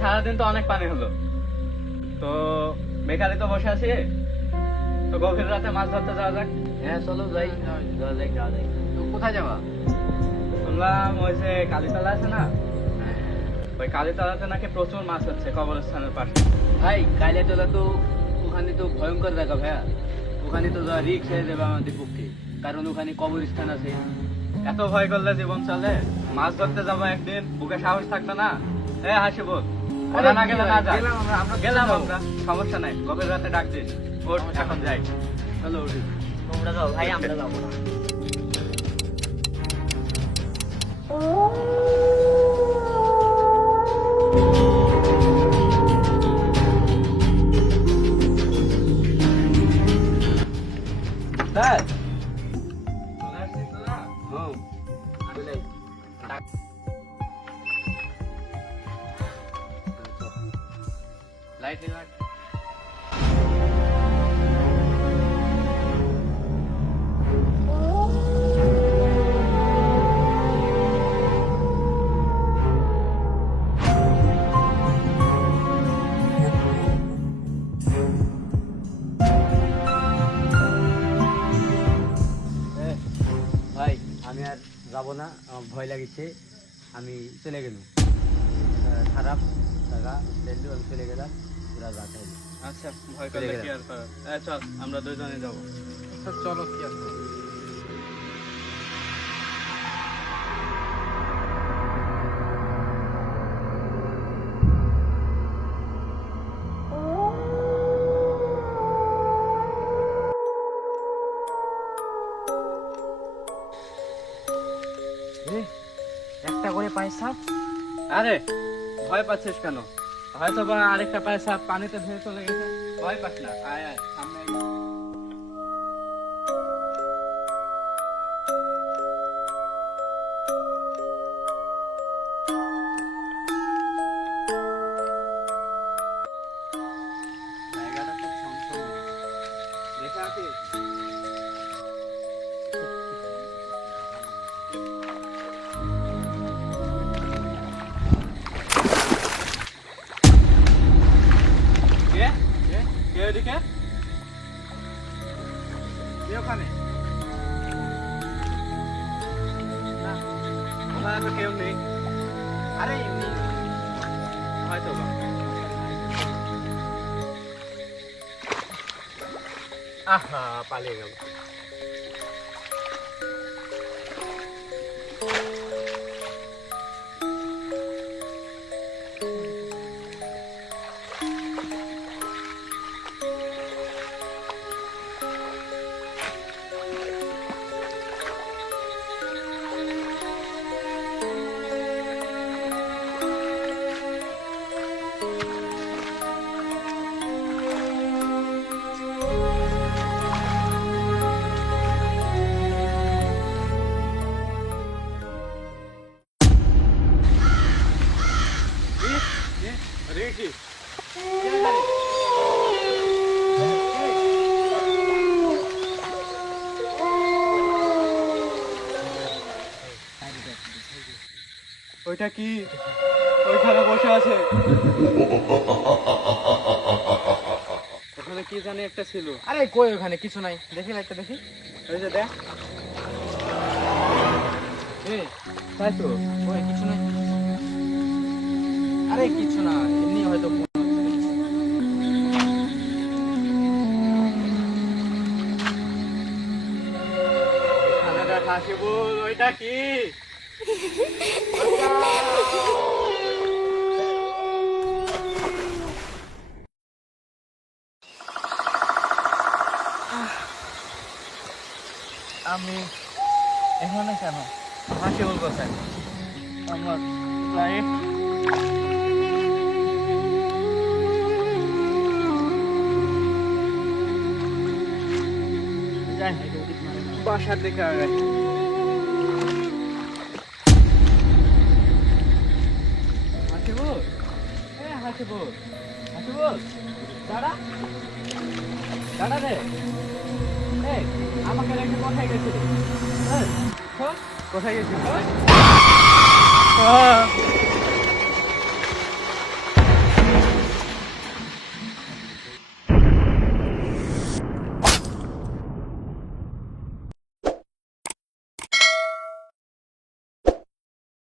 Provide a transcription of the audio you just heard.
সারাদিন তো অনেক পানি হলো, তো বেকারি তো বসে আছি, তো গভীর রাতে মাছ ধরতে যাওয়া যাক। হ্যাঁ চলো যাই, যাওয়া যাই। তো কোথায় যাবা? শুনলাম ওই যে কালীতলা আছে না, ওই কালীতলাতে নাকি প্রচুর মাছ হচ্ছে কবরস্থানের পাশে। ভাই কালিয়াতলা তো ওখানে তো ভয়ঙ্কর জায়গা ভাইয়া, ওখানে তো যাওয়া রিস্ক হয়ে যাবে আমাদের পক্ষে, কারণ ওখানে কবরস্থান আছে। এত ভয় করলে জীবন চলে? মাছ ধরতে যাবো একদিন, বুকে সাহস থাকবে না? এ হাসি বল, ওরা না গেলে না যাই। গেলাম আমরা, সমস্যা নাই, গভীর রাতে ডাক দিস। ওঠ এখন যাই। চলো উঠি। তোমরা যাও ভাই, আমরা যাবো না। স্যার চলে আসছিস তোরা? হ্যাঁ চলে আয়। ডাক। Light light. ভাই আমি আর যাবো না, আমার ভয় লাগিছে, আমি চলে গেলাম। খারাপ জায়গা আমি চলে গেলাম, পুরা যা খাইলি। আচ্ছা, ভয় করলে কি আর করার। চল আমরা দুইজনে যাবো। চলো কি আছে। একটা করে পয়সা। আরে ভয় পাচ্ছিস কেন? হয়তো বা আরেকটা পয়সা পানিতে ভেসে চলে গেছে। ভয় পাস না, আয় আয় সামনে আয়। জায়গাটা খুব সমতল, দেখে আছিস? কে কে ওদিকে? কে ওখানে? না, ওখানে তো কেউ নেই। আরে এমনি হয়তো বা। আহা, পালিয়ে গেল। अरे की ওইটা কি? ওইখানে বসে আছে। ওখানে কি জানি একটা ছিল। আরে কই ওখানে কিছু নাই, দেখি লাইটটা দেখি। ওই যে দেখ। তাই তো, ওই কিছু নাই। আরে কিছু না, এমনি হয়তো এখানে দেখ হাসিবুল, ওইটা কি? আমি এখানে কেন? হাসিবুল কোথায়? আমার লাইট বাসার দিকে আগাই। হাসিবুল, হাসিবুল, হাসিবুল, দাঁড়া দাঁড়া রে। আমাকে রেখে কোথায় গেছিলি? কোথায় গেছিলি?